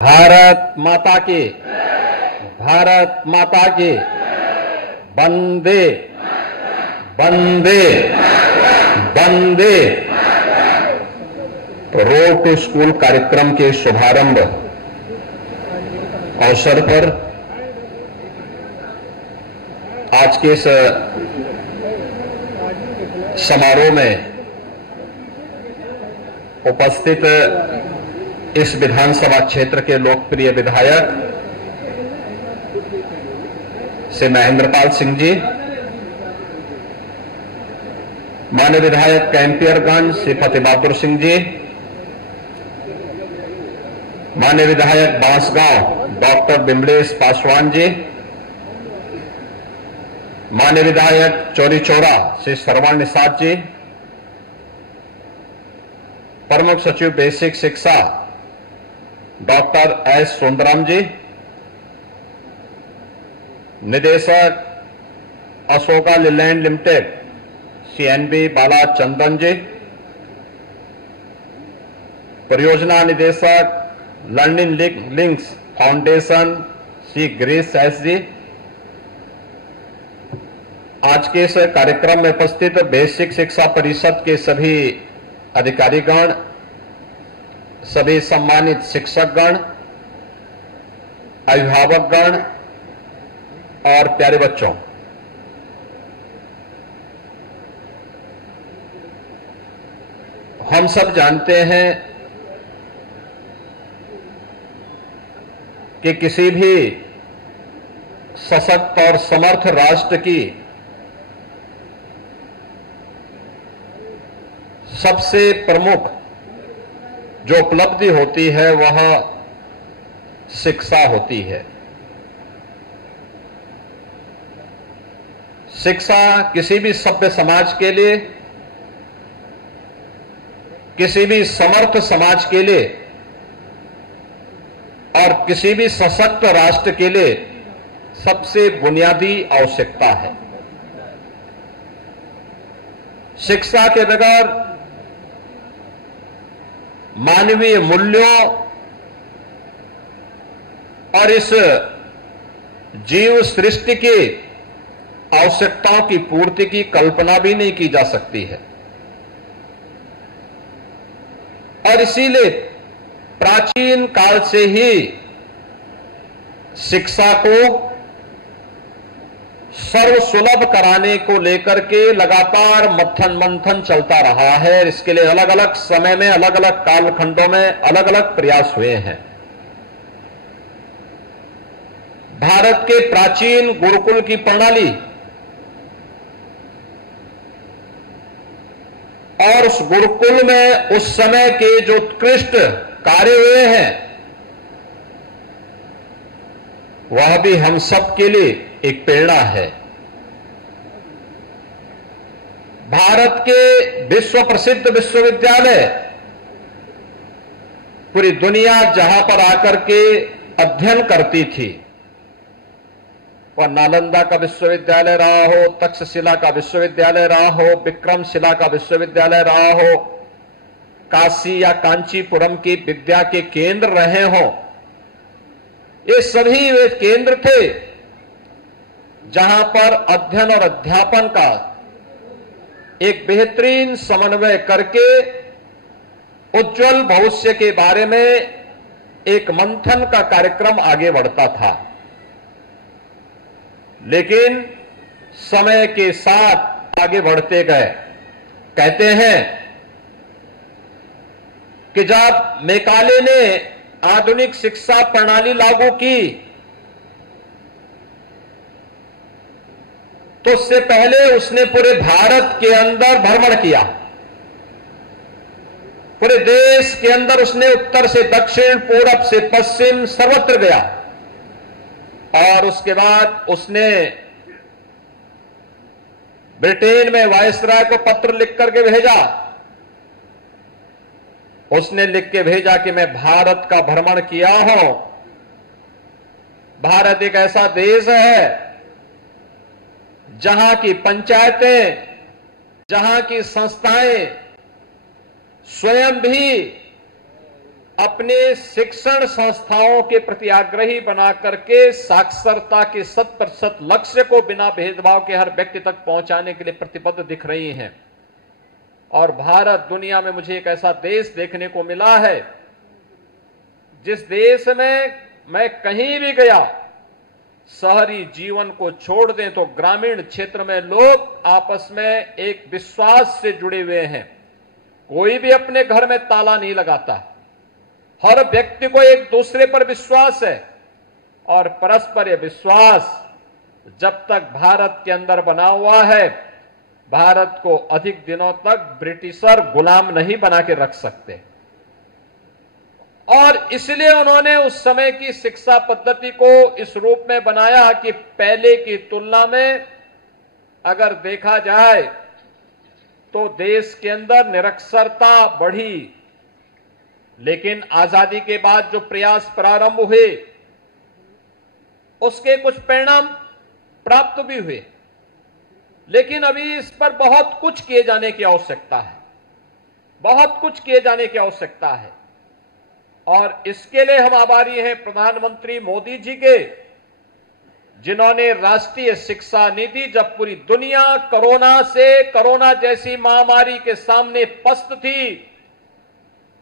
भारत माता की, भारत माता की, वंदे वंदे वंदे। रोड टू स्कूल कार्यक्रम के शुभारंभ अवसर पर आज के इस समारोह में उपस्थित इस विधानसभा क्षेत्र के लोकप्रिय विधायक श्री महेंद्रपाल सिंह जी, माननीय विधायक कैंपियरगंज श्री फतेह बहादुर सिंह जी, माननीय विधायक बांसगांव डॉक्टर बिमलेश पासवान जी, माननीय विधायक चौरी चौरा श्री श्रवण निषाद जी, प्रमुख सचिव बेसिक शिक्षा डॉक्टर एस सुंदरम जी, निदेशक अशोका लीलैंड लिमिटेड CNB बाला चंदन जी, परियोजना निदेशक learning links foundation Shri Girish S G, आज के इस कार्यक्रम में उपस्थित बेसिक शिक्षा परिषद के सभी अधिकारीगण, सभी सम्मानित शिक्षकगण, अभिभावकगण और प्यारे बच्चों, हम सब जानते हैं कि किसी भी सशक्त और समर्थ राष्ट्र की सबसे प्रमुख जो उपलब्धि होती है वह शिक्षा होती है। शिक्षा किसी भी सभ्य समाज के लिए, किसी भी समर्थ समाज के लिए और किसी भी सशक्त राष्ट्र के लिए सबसे बुनियादी आवश्यकता है। शिक्षा के बगैर मानवीय मूल्यों और इस जीव सृष्टि की आवश्यकताओं की पूर्ति की कल्पना भी नहीं की जा सकती है। और इसीलिए प्राचीन काल से ही शिक्षा को सर्वसुलभ कराने को लेकर के लगातार मंथन चलता रहा है। इसके लिए अलग अलग समय में, अलग अलग कालखंडों में अलग अलग प्रयास हुए हैं। भारत के प्राचीन गुरुकुल की प्रणाली और उस गुरुकुल में उस समय के जो उत्कृष्ट कार्य हुए हैं वह भी हम सब के लिए एक प्रेरणा है। भारत के विश्व प्रसिद्ध विश्वविद्यालय पूरी दुनिया जहां पर आकर के अध्ययन करती थी, वह नालंदा का विश्वविद्यालय रहा हो, तक्षशिला का विश्वविद्यालय रहा हो, विक्रमशिला का विश्वविद्यालय रहा हो, काशी या कांचीपुरम की विद्या के केंद्र रहे हों, ये सभी वे केंद्र थे जहां पर अध्ययन और अध्यापन का एक बेहतरीन समन्वय करके उज्जवल भविष्य के बारे में एक मंथन का कार्यक्रम आगे बढ़ता था। लेकिन समय के साथ आगे बढ़ते गए। कहते हैं कि जब मैकाले ने आधुनिक शिक्षा प्रणाली लागू की तो उससे पहले उसने पूरे भारत के अंदर भ्रमण किया। पूरे देश के अंदर उसने उत्तर से दक्षिण, पूरब से पश्चिम सर्वत्र गया और उसके बाद उसने ब्रिटेन में वायसराय को पत्र लिख करके भेजा। उसने लिख के भेजा कि मैं भारत का भ्रमण किया हूं। भारत एक ऐसा देश है जहां की पंचायतें, जहां की संस्थाएं स्वयं भी अपने शिक्षण संस्थाओं के प्रति आग्रही बना करके साक्षरता के 100% लक्ष्य को बिना भेदभाव के हर व्यक्ति तक पहुंचाने के लिए प्रतिबद्ध दिख रही हैं। और भारत दुनिया में मुझे एक ऐसा देश देखने को मिला है जिस देश में मैं कहीं भी गया, शहरी जीवन को छोड़ दें तो ग्रामीण क्षेत्र में लोग आपस में एक विश्वास से जुड़े हुए हैं। कोई भी अपने घर में ताला नहीं लगाता, हर व्यक्ति को एक दूसरे पर विश्वास है। और परस्पर यह विश्वास जब तक भारत के अंदर बना हुआ है, भारत को अधिक दिनों तक ब्रिटिशर गुलाम नहीं बना के रख सकते। और इसलिए उन्होंने उस समय की शिक्षा पद्धति को इस रूप में बनाया कि पहले की तुलना में अगर देखा जाए तो देश के अंदर निरक्षरता बढ़ी, लेकिन आजादी के बाद जो प्रयास प्रारंभ हुए उसके कुछ परिणाम प्राप्त भी हुए। लेकिन अभी इस पर बहुत कुछ किए जाने की आवश्यकता है, बहुत कुछ किए जाने की आवश्यकता है। और इसके लिए हम आभारी हैं प्रधानमंत्री मोदी जी के, जिन्होंने राष्ट्रीय शिक्षा नीति, जब पूरी दुनिया कोरोना जैसी महामारी के सामने पस्त थी,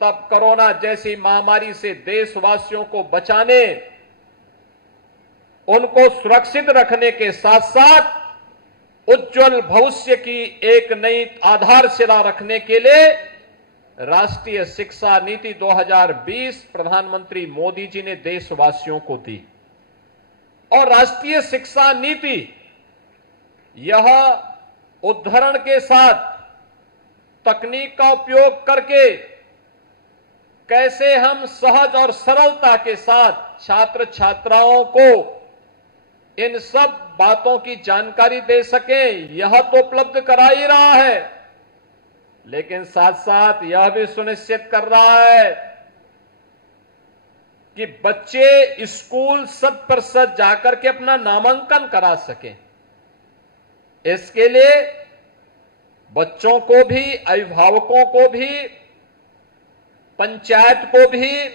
तब कोरोना जैसी महामारी से देशवासियों को बचाने, उनको सुरक्षित रखने के साथ साथ उज्जवल भविष्य की एक नई आधारशिला रखने के लिए राष्ट्रीय शिक्षा नीति 2020 प्रधानमंत्री मोदी जी ने देशवासियों को दी। और राष्ट्रीय शिक्षा नीति यह उद्धरण के साथ तकनीक का उपयोग करके कैसे हम सहज और सरलता के साथ छात्र छात्राओं को इन सब बातों की जानकारी दे सकें, यह तो उपलब्ध करा ही रहा है, लेकिन साथ साथ यह भी सुनिश्चित कर रहा है कि बच्चे स्कूल 100% जाकर के अपना नामांकन करा सकें। इसके लिए बच्चों को भी, अभिभावकों को भी, पंचायत को भी,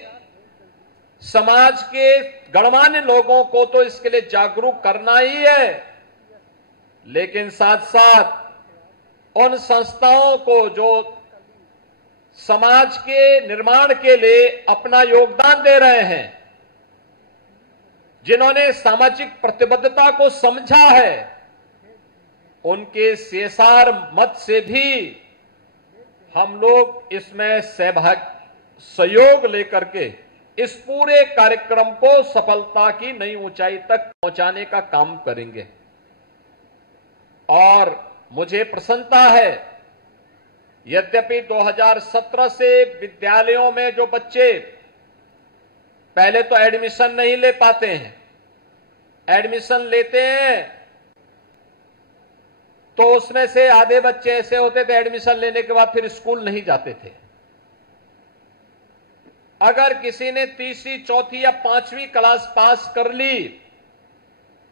समाज के गणमान्य लोगों को तो इसके लिए जागरूक करना ही है, लेकिन साथ साथ उन संस्थाओं को जो समाज के निर्माण के लिए अपना योगदान दे रहे हैं, जिन्होंने सामाजिक प्रतिबद्धता को समझा है, उनके सीएसआर मत से भी हम लोग इसमें सहयोग लेकर के इस पूरे कार्यक्रम को सफलता की नई ऊंचाई तक पहुंचाने का काम करेंगे। और मुझे प्रसन्नता है, यद्यपि 2017 से विद्यालयों में जो बच्चे पहले तो एडमिशन नहीं ले पाते हैं, एडमिशन लेते हैं तो उसमें से आधे बच्चे ऐसे होते थे एडमिशन लेने के बाद फिर स्कूल नहीं जाते थे। अगर किसी ने तीसरी, चौथी या 5वीं क्लास पास कर ली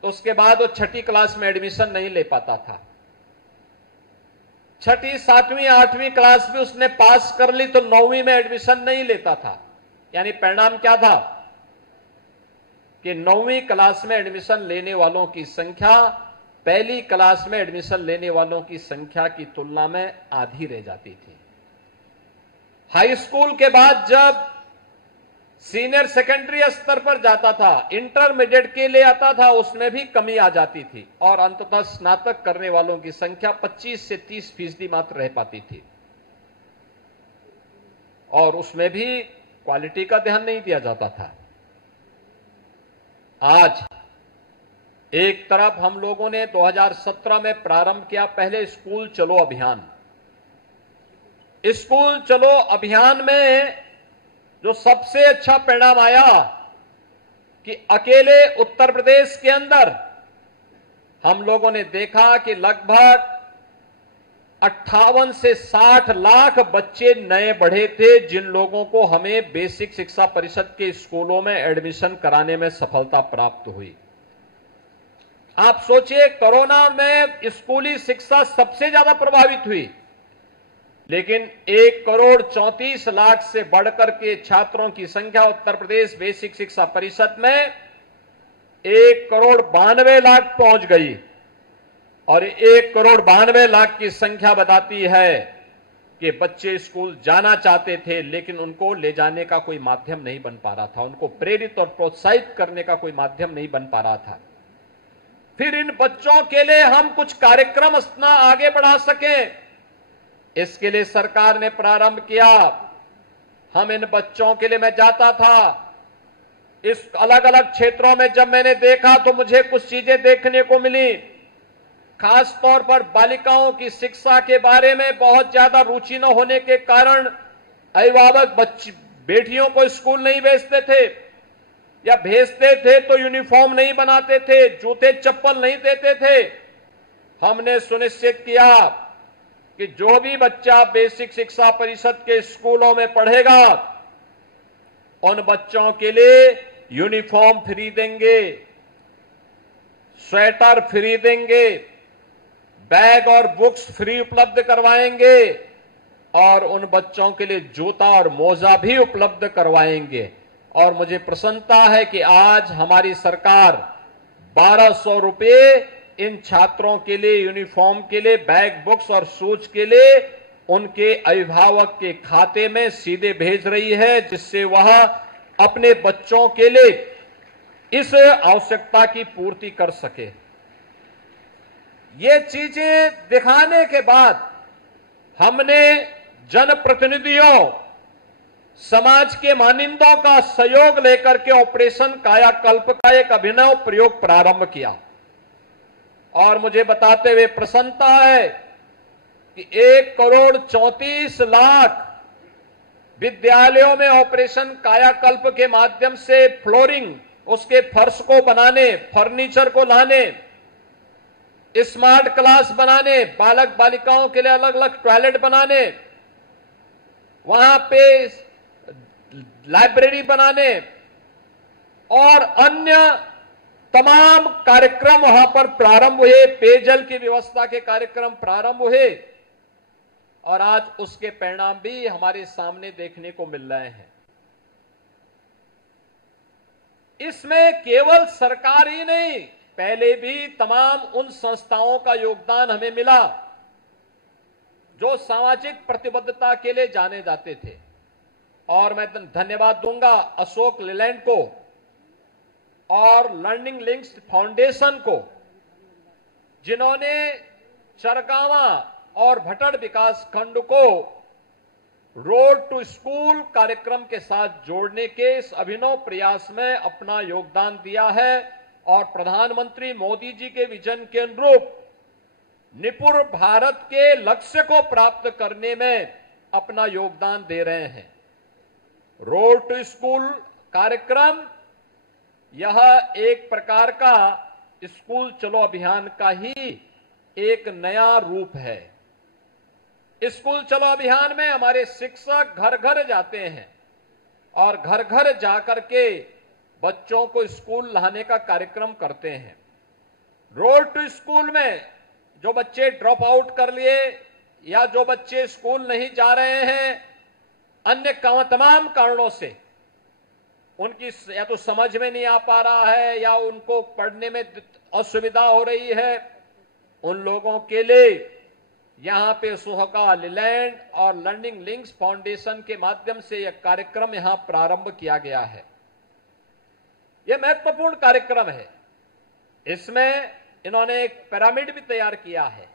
तो उसके बाद वो 6ठी क्लास में एडमिशन नहीं ले पाता था। 6ठी, 7वीं, 8वीं क्लास भी उसने पास कर ली तो 9वीं में एडमिशन नहीं लेता था। यानी परिणाम क्या था कि 9वीं क्लास में एडमिशन लेने वालों की संख्या पहली क्लास में एडमिशन लेने वालों की संख्या की तुलना में आधी रह जाती थी। हाई स्कूल के बाद जब सीनियर सेकेंडरी स्तर पर जाता था, इंटरमीडिएट के लिए आता था, उसमें भी कमी आ जाती थी और अंततः स्नातक करने वालों की संख्या 25 से 30% मात्र रह पाती थी। और उसमें भी क्वालिटी का ध्यान नहीं दिया जाता था। आज एक तरफ हम लोगों ने 2017 में प्रारंभ किया पहले स्कूल चलो अभियान। स्कूल चलो अभियान में जो सबसे अच्छा परिणाम आया कि अकेले उत्तर प्रदेश के अंदर हम लोगों ने देखा कि लगभग 58 से 60 लाख बच्चे नए बढ़े थे, जिन लोगों को हमें बेसिक शिक्षा परिषद के स्कूलों में एडमिशन कराने में सफलता प्राप्त हुई। आप सोचिए, कोरोना में स्कूली शिक्षा सबसे ज्यादा प्रभावित हुई, लेकिन 1,34,00,000 से बढ़कर के छात्रों की संख्या उत्तर प्रदेश बेसिक शिक्षा परिषद में 1,92,00,000 पहुंच गई और 1,92,00,000 की संख्या बताती है कि बच्चे स्कूल जाना चाहते थे, लेकिन उनको ले जाने का कोई माध्यम नहीं बन पा रहा था, उनको प्रेरित और प्रोत्साहित करने का कोई माध्यम नहीं बन पा रहा था। फिर इन बच्चों के लिए हम कुछ कार्यक्रम अपना आगे बढ़ा सकें, इसके लिए सरकार ने प्रारंभ किया। हम इन बच्चों के लिए, मैं जाता था इस अलग अलग क्षेत्रों में, जब मैंने देखा तो मुझे कुछ चीजें देखने को मिली। खास तौर पर बालिकाओं की शिक्षा के बारे में बहुत ज्यादा रुचि न होने के कारण अभिभावक बेटियों को स्कूल नहीं भेजते थे, या भेजते थे तो यूनिफॉर्म नहीं बनाते थे, जूते चप्पल नहीं देते थे। हमने सुनिश्चित किया कि जो भी बच्चा बेसिक शिक्षा परिषद के स्कूलों में पढ़ेगा उन बच्चों के लिए यूनिफॉर्म फ्री देंगे, स्वेटर फ्री देंगे, बैग और बुक्स फ्री उपलब्ध करवाएंगे और उन बच्चों के लिए जूता और मोजा भी उपलब्ध करवाएंगे। और मुझे प्रसन्नता है कि आज हमारी सरकार 1,200 रुपये इन छात्रों के लिए, यूनिफॉर्म के लिए, बैग, बुक्स और शूज के लिए उनके अभिभावक के खाते में सीधे भेज रही है, जिससे वह अपने बच्चों के लिए इस आवश्यकता की पूर्ति कर सके। ये चीजें दिखाने के बाद हमने जनप्रतिनिधियों, समाज के मानिंदों का सहयोग लेकर के ऑपरेशन कायाकल्प का एक अभिनव प्रयोग प्रारंभ किया। और मुझे बताते हुए प्रसन्नता है कि 1,34,00,000 विद्यालयों में ऑपरेशन कायाकल्प के माध्यम से फ्लोरिंग, उसके फर्श को बनाने, फर्नीचर को लाने, स्मार्ट क्लास बनाने, बालक बालिकाओं के लिए अलग अलग टॉयलेट बनाने, वहां पे लाइब्रेरी बनाने और अन्य तमाम कार्यक्रम वहां पर प्रारंभ हुए। पेयजल की व्यवस्था के कार्यक्रम प्रारंभ हुए और आज उसके परिणाम भी हमारे सामने देखने को मिल रहे हैं। इसमें केवल सरकार ही नहीं, पहले भी तमाम उन संस्थाओं का योगदान हमें मिला जो सामाजिक प्रतिबद्धता के लिए जाने जाते थे। और मैं धन्यवाद दूंगा अशोक लीलैंड को और लर्निंग लिंक्स फाउंडेशन को, जिन्होंने चरगावा और भटड़ विकास खंड को रोड टू स्कूल कार्यक्रम के साथ जोड़ने के इस अभिनव प्रयास में अपना योगदान दिया है और प्रधानमंत्री मोदी जी के विजन के अनुरूप निपुण भारत के लक्ष्य को प्राप्त करने में अपना योगदान दे रहे हैं। रोड टू स्कूल कार्यक्रम यह एक प्रकार का स्कूल चलो अभियान का ही एक नया रूप है। स्कूल चलो अभियान में हमारे शिक्षक घर घर जाते हैं और घर घर जाकर के बच्चों को स्कूल लाने का कार्यक्रम करते हैं। रोड टू स्कूल में जो बच्चे ड्रॉप आउट कर लिए या जो बच्चे स्कूल नहीं जा रहे हैं अन्य तमाम कारणों से, उनकी या तो समझ में नहीं आ पा रहा है या उनको पढ़ने में असुविधा हो रही है, उन लोगों के लिए यहां पे सुहका लीलैंड और लर्निंग लिंक्स फाउंडेशन के माध्यम से यह कार्यक्रम यहां प्रारंभ किया गया है। यह महत्वपूर्ण कार्यक्रम है। इसमें इन्होंने एक पिरामिड भी तैयार किया है।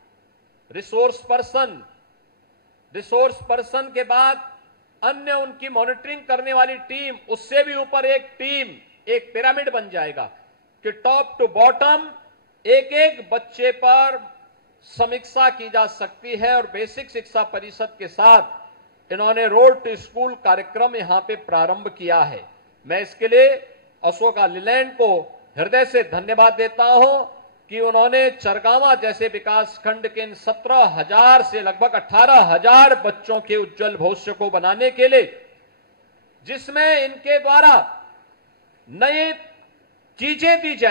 रिसोर्स पर्सन के बाद अन्य उनकी मॉनिटरिंग करने वाली टीम, उससे भी ऊपर एक टीम, एक पिरामिड बन जाएगा कि टॉप टू बॉटम एक एक बच्चे पर समीक्षा की जा सकती है। और बेसिक शिक्षा परिषद के साथ इन्होंने रोड टू स्कूल कार्यक्रम यहां पे प्रारंभ किया है। मैं इसके लिए अशोक लीलैंड को हृदय से धन्यवाद देता हूं कि उन्होंने चरगावा जैसे विकास खंड के इन 17,000 से लगभग 18,000 बच्चों के उज्जवल भविष्य को बनाने के लिए, जिसमें इनके द्वारा नई चीजें दी जाए।